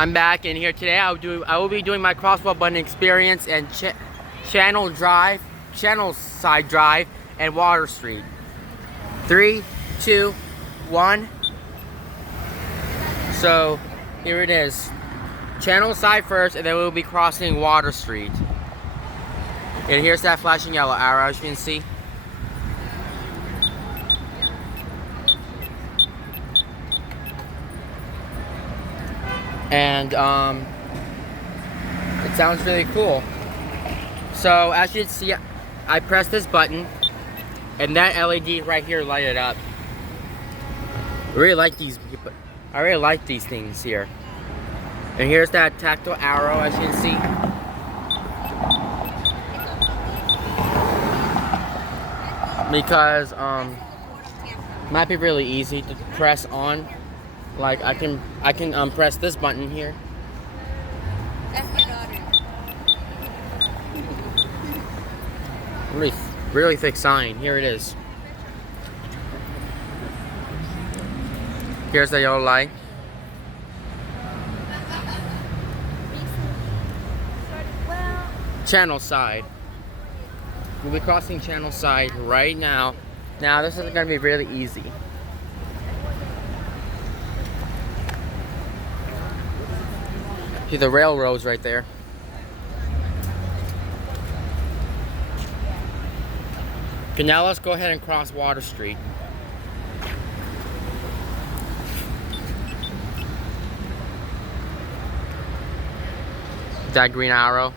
I'm back in here today. I will be doing my crosswalk button experience and Channelside Drive and Water Street. 3, 2, 1. So here it is. Channelside first, and then we'll be crossing Water Street. And here's that flashing yellow arrow, as you can see. And it sounds really cool. So as you can see, I press this button and that LED right here lighted up. I really like these things here. And here's that tactile arrow, as you can see. Because it might be really easy to press on. Like I can press this button here. That's my daughter. Really thick sign. Here it is. Here's the yellow light. Channelside. We'll be crossing Channelside right now. Now this is gonna be really easy. See the railroads right there. Okay, now let's go ahead and cross Water Street. That green arrow.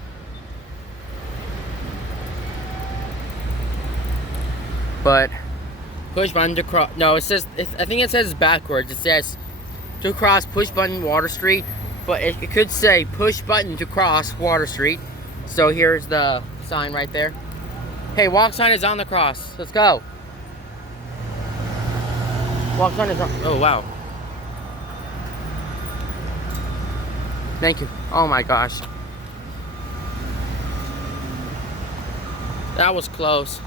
But push button to cross. No, it says. I think it says backwards. It says to cross push button Water Street. But it could say push button to cross Water Street. So here's the sign right there. Hey, walk sign is on the cross. Let's go. Walk sign is on. Oh, wow. Thank you. Oh my gosh. That was close.